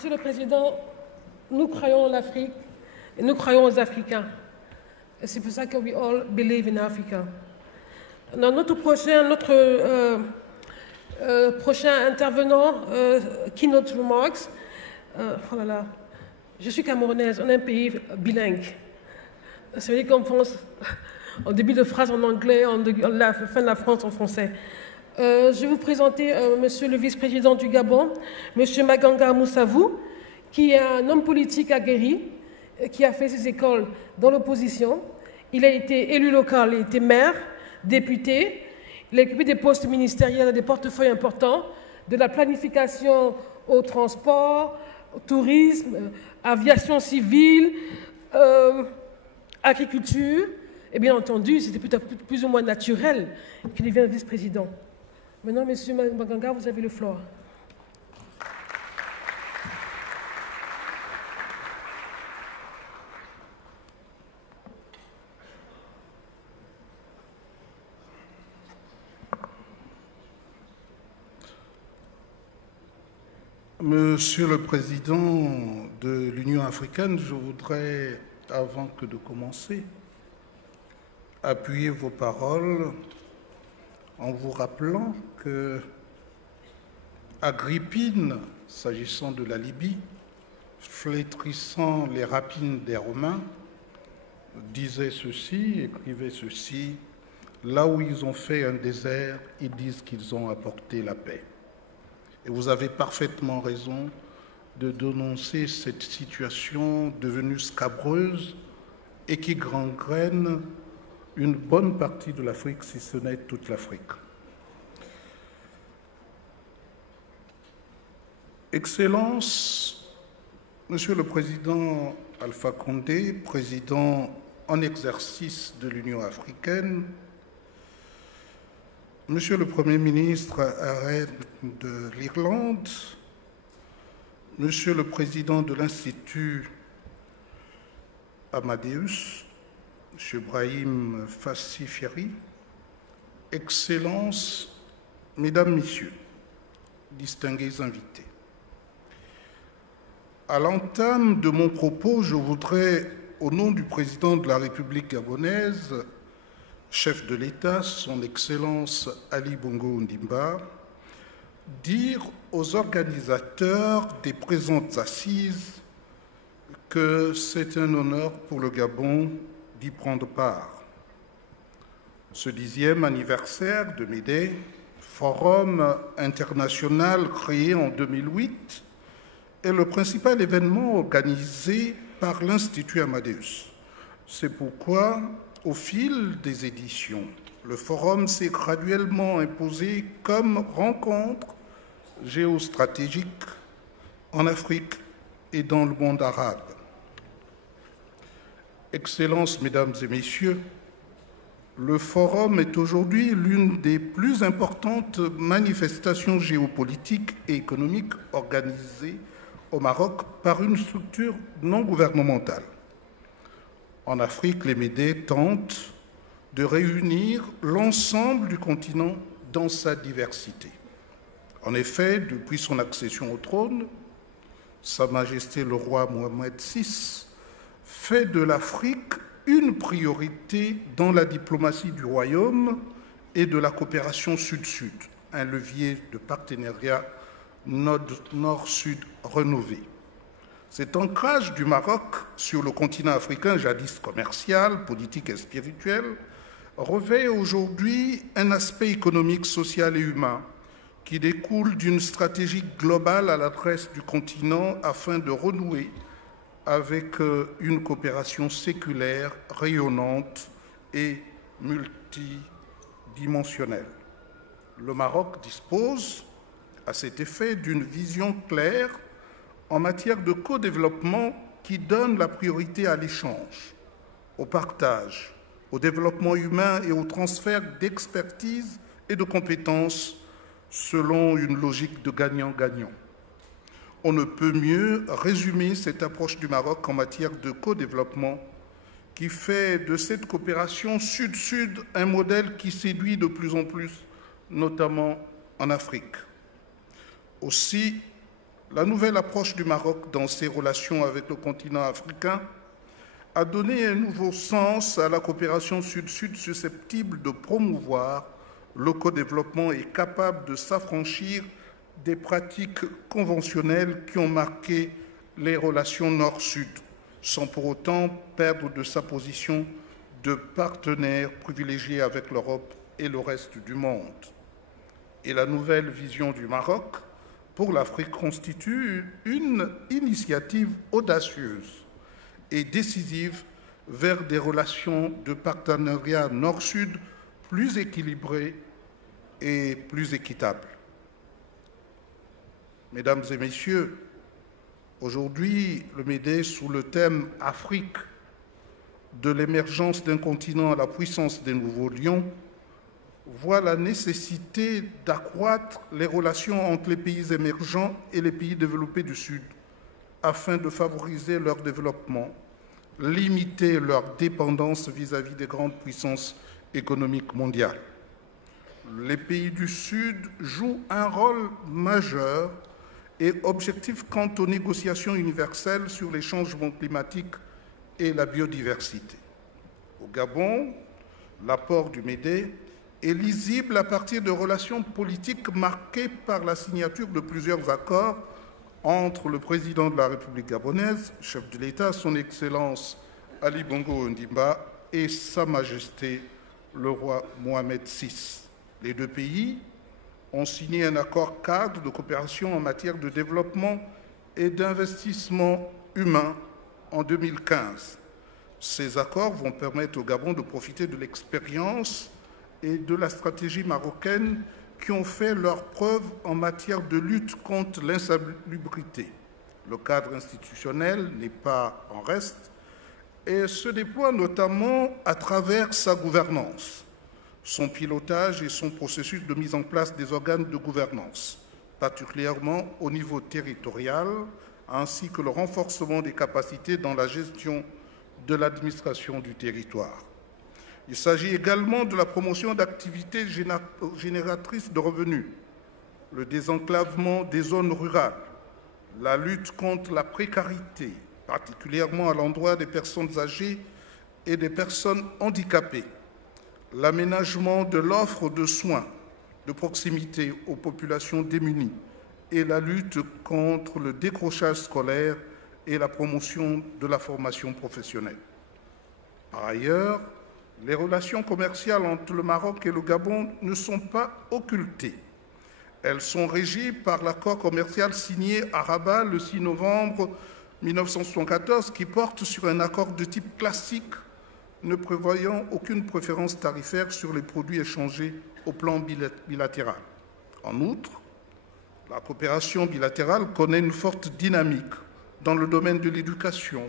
Monsieur le Président, nous croyons en l'Afrique et nous croyons aux Africains. Et c'est pour ça que we all believe in Africa. Dans notre prochain intervenant, keynote remarks, oh là là, je suis camerounaise, on est un pays bilingue. Ça veut dire qu'on pense en début de phrase en anglais, en la fin de la phrase en français. Je vais vous présenter Monsieur le vice-président du Gabon, Monsieur Maganga Moussavou, qui est un homme politique aguerri, qui a fait ses écoles dans l'opposition. Il a été élu local, il a été maire, député, il a occupé des postes ministériels, des portefeuilles importants, de la planification au transport, au tourisme, aviation civile, agriculture, et bien entendu, c'était plus ou moins naturel qu'il devienne vice-président. Maintenant, Monsieur Maganga, vous avez le floor. Monsieur le Président de l'Union africaine, je voudrais, avant que de commencer, appuyer vos paroles en vous rappelant que Agrippine, s'agissant de la Libye, flétrissant les rapines des Romains, disait ceci, écrivait ceci: là où ils ont fait un désert, ils disent qu'ils ont apporté la paix. Et vous avez parfaitement raison de dénoncer cette situation devenue scabreuse et qui gangrène une bonne partie de l'Afrique, si ce n'est toute l'Afrique. Excellences, Monsieur le Président Alpha Condé, président en exercice de l'Union africaine, Monsieur le Premier ministre reine de l'Irlande, Monsieur le Président de l'Institut Amadeus, M. Brahim Fassifieri, Excellences, Mesdames, Messieurs, distingués invités. À l'entame de mon propos, je voudrais, au nom du Président de la République gabonaise, chef de l'État, son Excellence Ali Bongo Ondimba, dire aux organisateurs des présentes assises que c'est un honneur pour le Gabon d'y prendre part. Ce 10e anniversaire de MEDE, forum international créé en 2008, est le principal événement organisé par l'Institut Amadeus. C'est pourquoi, au fil des éditions, le forum s'est graduellement imposé comme rencontre géostratégique en Afrique et dans le monde arabe. Excellences, Mesdames et Messieurs, le forum est aujourd'hui l'une des plus importantes manifestations géopolitiques et économiques organisées au Maroc par une structure non gouvernementale. En Afrique, les MEDE tentent de réunir l'ensemble du continent dans sa diversité. En effet, depuis son accession au trône, Sa Majesté le roi Mohamed VI fait de l'Afrique une priorité dans la diplomatie du royaume et de la coopération sud-sud, un levier de partenariat nord-sud rénové. Cet ancrage du Maroc sur le continent africain, jadis commercial, politique et spirituel, revêt aujourd'hui un aspect économique, social et humain qui découle d'une stratégie globale à l'adresse du continent afin de renouer avec une coopération séculaire, rayonnante et multidimensionnelle. Le Maroc dispose à cet effet d'une vision claire en matière de co-développement qui donne la priorité à l'échange, au partage, au développement humain et au transfert d'expertise et de compétences selon une logique de gagnant-gagnant. On ne peut mieux résumer cette approche du Maroc en matière de co-développement qui fait de cette coopération sud-sud un modèle qui séduit de plus en plus, notamment en Afrique. Aussi, la nouvelle approche du Maroc dans ses relations avec le continent africain a donné un nouveau sens à la coopération sud-sud susceptible de promouvoir le co-développement et capable de s'affranchir des pratiques conventionnelles qui ont marqué les relations nord-sud, sans pour autant perdre de sa position de partenaire privilégié avec l'Europe et le reste du monde. Et la nouvelle vision du Maroc pour l'Afrique constitue une initiative audacieuse et décisive vers des relations de partenariat nord-sud plus équilibrées et plus équitables. Mesdames et messieurs, aujourd'hui, le MEDE, sous le thème « Afrique, de l'émergence d'un continent à la puissance des nouveaux lions », voit la nécessité d'accroître les relations entre les pays émergents et les pays développés du Sud afin de favoriser leur développement, limiter leur dépendance vis-à-vis des grandes puissances économiques mondiales. Les pays du Sud jouent un rôle majeur et objectif quant aux négociations universelles sur les changements climatiques et la biodiversité. Au Gabon, l'apport du MEDE est lisible à partir de relations politiques marquées par la signature de plusieurs accords entre le président de la République gabonaise, chef de l'État, son Excellence Ali Bongo Ondimba, et Sa Majesté le roi Mohamed VI. Les deux pays ont signé un accord cadre de coopération en matière de développement et d'investissement humain en 2015. Ces accords vont permettre au Gabon de profiter de l'expérience et de la stratégie marocaine qui ont fait leurs preuves en matière de lutte contre l'insalubrité. Le cadre institutionnel n'est pas en reste et se déploie notamment à travers sa gouvernance, son pilotage et son processus de mise en place des organes de gouvernance, particulièrement au niveau territorial, ainsi que le renforcement des capacités dans la gestion de l'administration du territoire. Il s'agit également de la promotion d'activités génératrices de revenus, le désenclavement des zones rurales, la lutte contre la précarité, particulièrement à l'endroit des personnes âgées et des personnes handicapées, l'aménagement de l'offre de soins de proximité aux populations démunies et la lutte contre le décrochage scolaire et la promotion de la formation professionnelle. Par ailleurs, les relations commerciales entre le Maroc et le Gabon ne sont pas occultées. Elles sont régies par l'accord commercial signé à Rabat le 6 novembre 1974 qui porte sur un accord de type classique ne prévoyant aucune préférence tarifaire sur les produits échangés au plan bilatéral. En outre, la coopération bilatérale connaît une forte dynamique dans le domaine de l'éducation,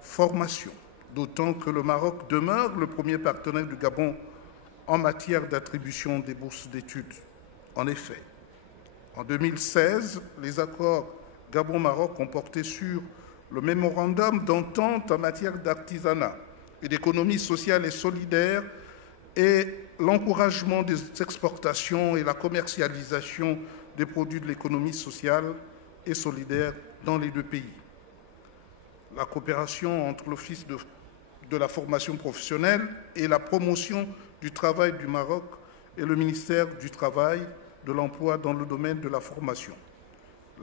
formation, d'autant que le Maroc demeure le premier partenaire du Gabon en matière d'attribution des bourses d'études. En effet, en 2016, les accords Gabon-Maroc ont porté sur le mémorandum d'entente en matière d'artisanat et d'économie sociale et solidaire et l'encouragement des exportations et la commercialisation des produits de l'économie sociale et solidaire dans les deux pays. La coopération entre l'Office de la formation professionnelle et la promotion du travail du Maroc et le ministère du Travail, de l'Emploi dans le domaine de la formation.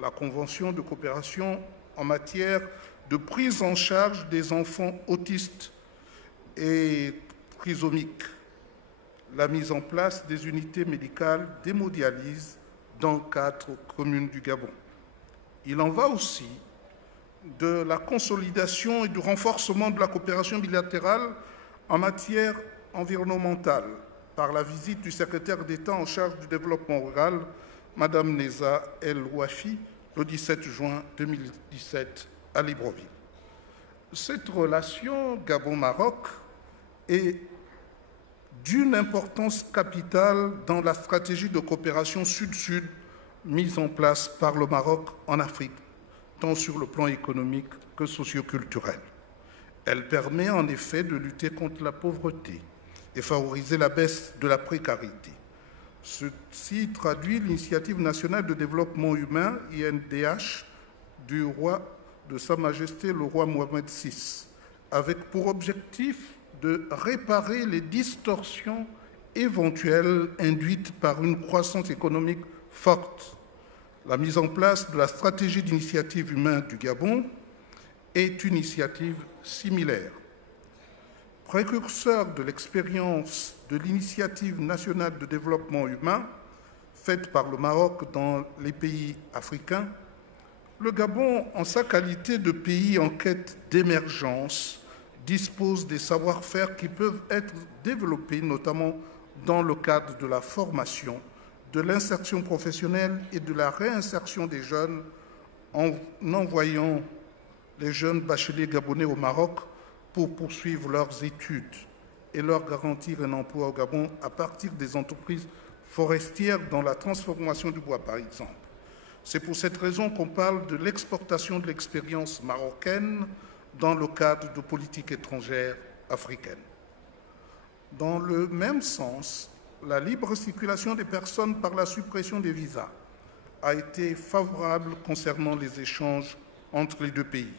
La Convention de coopération en matière de prise en charge des enfants autistes et trisomiques. La mise en place des unités médicales d'hémodialyse dans 4 communes du Gabon. Il en va aussi de la consolidation et du renforcement de la coopération bilatérale en matière environnementale par la visite du secrétaire d'État en charge du développement rural, Madame Neza El Wafi, le 17 juin 2017 à Libreville. Cette relation Gabon-Maroc est d'une importance capitale dans la stratégie de coopération sud-sud mise en place par le Maroc en Afrique, tant sur le plan économique que socio-culturel. Elle permet en effet de lutter contre la pauvreté et favoriser la baisse de la précarité, Ceci traduit l'initiative nationale de développement humain, INDH, du roi de Sa Majesté le roi Mohamed VI, avec pour objectif de réparer les distorsions éventuelles induites par une croissance économique forte. La mise en place de la stratégie d'initiative humaine du Gabon est une initiative similaire. Précurseur de l'expérience de l'initiative nationale de développement humain faite par le Maroc dans les pays africains, le Gabon, en sa qualité de pays en quête d'émergence, dispose des savoir-faire qui peuvent être développés, notamment dans le cadre de la formation, de l'insertion professionnelle et de la réinsertion des jeunes en envoyant les jeunes bacheliers gabonais au Maroc pour poursuivre leurs études et leur garantir un emploi au Gabon à partir des entreprises forestières dans la transformation du bois, par exemple. C'est pour cette raison qu'on parle de l'exportation de l'expérience marocaine dans le cadre de politique étrangère africaine. Dans le même sens, la libre circulation des personnes par la suppression des visas a été favorable concernant les échanges entre les deux pays.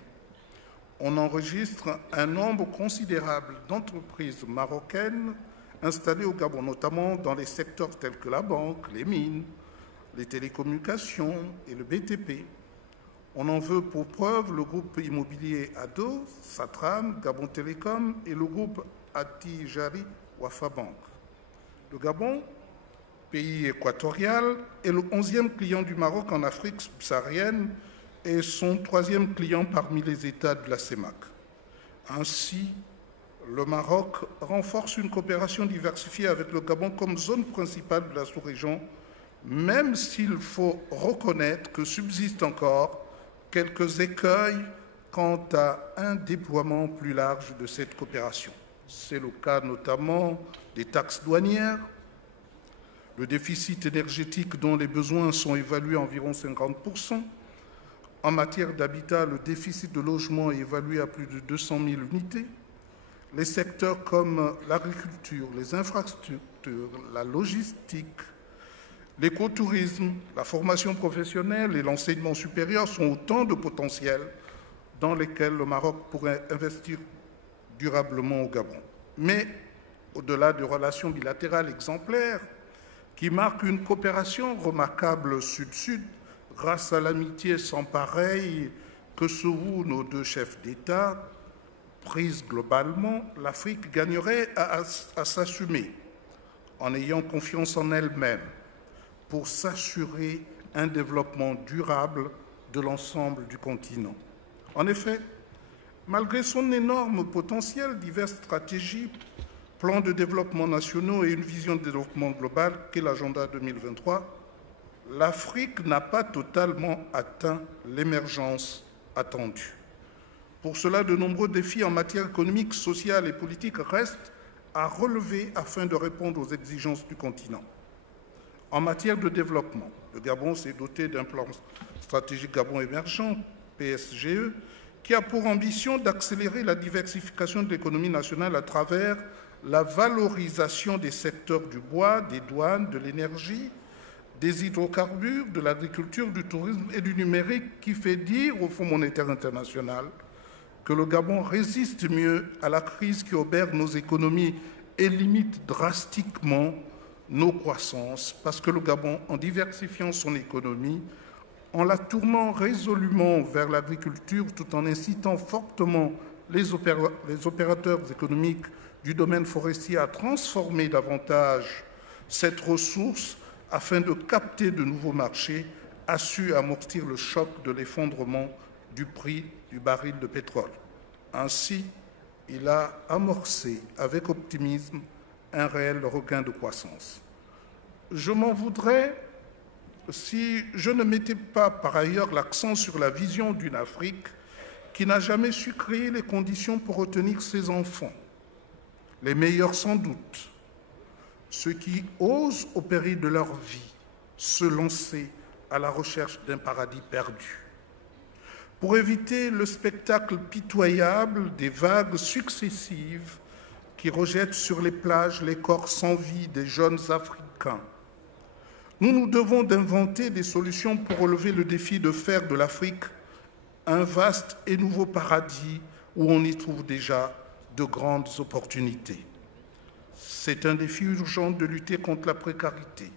On enregistre un nombre considérable d'entreprises marocaines installées au Gabon, notamment dans les secteurs tels que la banque, les mines, les télécommunications et le BTP. On en veut pour preuve le groupe immobilier ADO, Satram, Gabon Télécom et le groupe Attijari Wafa Bank. Le Gabon, pays équatorial, est le 11e client du Maroc en Afrique subsaharienne et son 3e client parmi les États de la CEMAC. Ainsi, le Maroc renforce une coopération diversifiée avec le Gabon comme zone principale de la sous-région, même s'il faut reconnaître que subsistent encore quelques écueils quant à un déploiement plus large de cette coopération. C'est le cas notamment des taxes douanières, le déficit énergétique dont les besoins sont évalués à environ 50%. En matière d'habitat, le déficit de logement est évalué à plus de 200 000 unités. Les secteurs comme l'agriculture, les infrastructures, la logistique, l'écotourisme, la formation professionnelle et l'enseignement supérieur sont autant de potentiels dans lesquels le Maroc pourrait investir durablement au Gabon. Mais au-delà de relations bilatérales exemplaires qui marquent une coopération remarquable sud-sud, grâce à l'amitié sans pareille que se vouent nos deux chefs d'État, prise globalement, l'Afrique gagnerait à s'assumer en ayant confiance en elle-même pour s'assurer un développement durable de l'ensemble du continent. En effet, malgré son énorme potentiel, diverses stratégies, plans de développement nationaux et une vision de développement global qu'est l'agenda 2023, l'Afrique n'a pas totalement atteint l'émergence attendue. Pour cela, de nombreux défis en matière économique, sociale et politique restent à relever afin de répondre aux exigences du continent. En matière de développement, le Gabon s'est doté d'un plan stratégique Gabon émergent, PSGE, qui a pour ambition d'accélérer la diversification de l'économie nationale à travers la valorisation des secteurs du bois, des douanes, de l'énergie, des hydrocarbures, de l'agriculture, du tourisme et du numérique, qui fait dire au Fonds monétaire international que le Gabon résiste mieux à la crise qui obère nos économies et limite drastiquement nos croissances, parce que le Gabon, en diversifiant son économie, en la tournant résolument vers l'agriculture, tout en incitant fortement les opérateurs économiques du domaine forestier à transformer davantage cette ressource afin de capter de nouveaux marchés, a su amortir le choc de l'effondrement du prix du baril de pétrole. Ainsi, il a amorcé avec optimisme un réel regain de croissance. Je m'en voudrais si je ne mettais pas par ailleurs l'accent sur la vision d'une Afrique qui n'a jamais su créer les conditions pour retenir ses enfants, les meilleurs sans doute, ceux qui osent au péril de leur vie se lancer à la recherche d'un paradis perdu. Pour éviter le spectacle pitoyable des vagues successives qui rejettent sur les plages les corps sans vie des jeunes Africains, Nous nous devons d'inventer des solutions pour relever le défi de faire de l'Afrique un vaste et nouveau paradis où on y trouve déjà de grandes opportunités. C'est un défi urgent de lutter contre la précarité,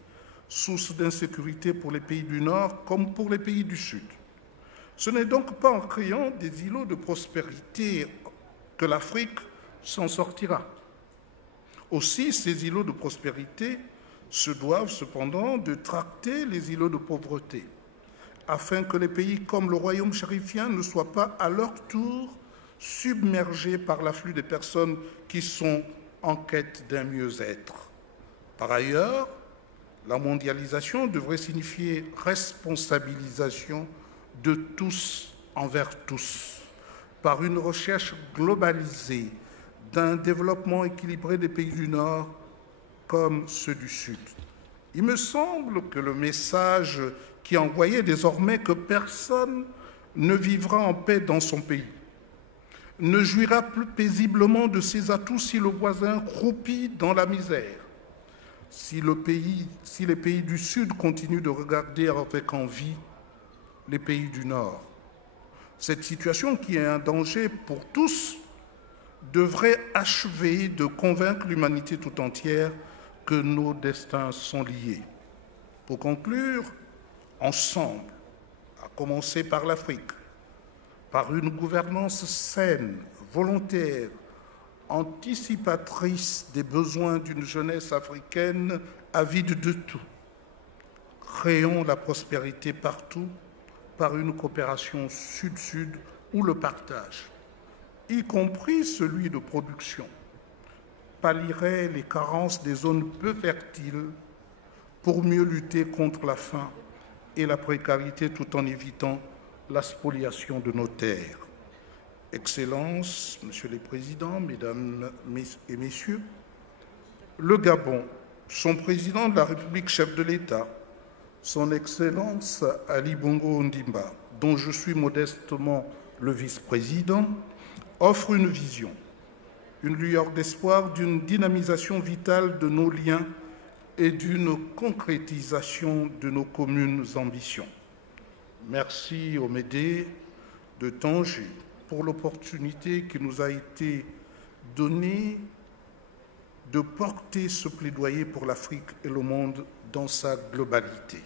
source d'insécurité pour les pays du Nord comme pour les pays du Sud. Ce n'est donc pas en créant des îlots de prospérité que l'Afrique s'en sortira. Aussi, ces îlots de prospérité se doivent cependant de tracter les îlots de pauvreté, afin que les pays comme le royaume chérifien ne soient pas à leur tour submergés par l'afflux des personnes qui sont en quête d'un mieux-être. Par ailleurs, la mondialisation devrait signifier responsabilisation de tous envers tous, par une recherche globalisée d'un développement équilibré des pays du Nord comme ceux du Sud. Il me semble que le message qui est envoyé désormais que personne ne vivra en paix dans son pays, ne jouira plus paisiblement de ses atouts si le voisin croupit dans la misère, si les pays du Sud continuent de regarder avec envie les pays du Nord. Cette situation, qui est un danger pour tous, devrait achever de convaincre l'humanité tout entière que nos destins sont liés. Pour conclure, ensemble, à commencer par l'Afrique, par une gouvernance saine, volontaire, anticipatrice des besoins d'une jeunesse africaine avide de tout, créons la prospérité partout par une coopération sud-sud où le partage, y compris celui de production, pallierait les carences des zones peu fertiles pour mieux lutter contre la faim et la précarité tout en évitant la spoliation de nos terres. Excellences, Monsieur le Président, Mesdames et Messieurs, le Gabon, son président de la République, chef de l'État, Son Excellence Ali Bongo Ondimba, dont je suis modestement le vice-président, offre une vision, une lueur d'espoir d'une dynamisation vitale de nos liens et d'une concrétisation de nos communes ambitions. Merci au Médé de Tanger pour l'opportunité qui nous a été donnée de porter ce plaidoyer pour l'Afrique et le monde dans sa globalité.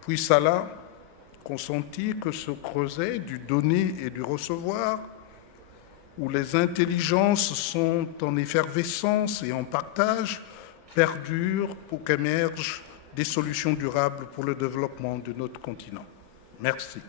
Puisse Allah consentir que ce creuset du donner et du recevoir, où les intelligences sont en effervescence et en partage, perdure pour qu'émergent des solutions durables pour le développement de notre continent. Merci.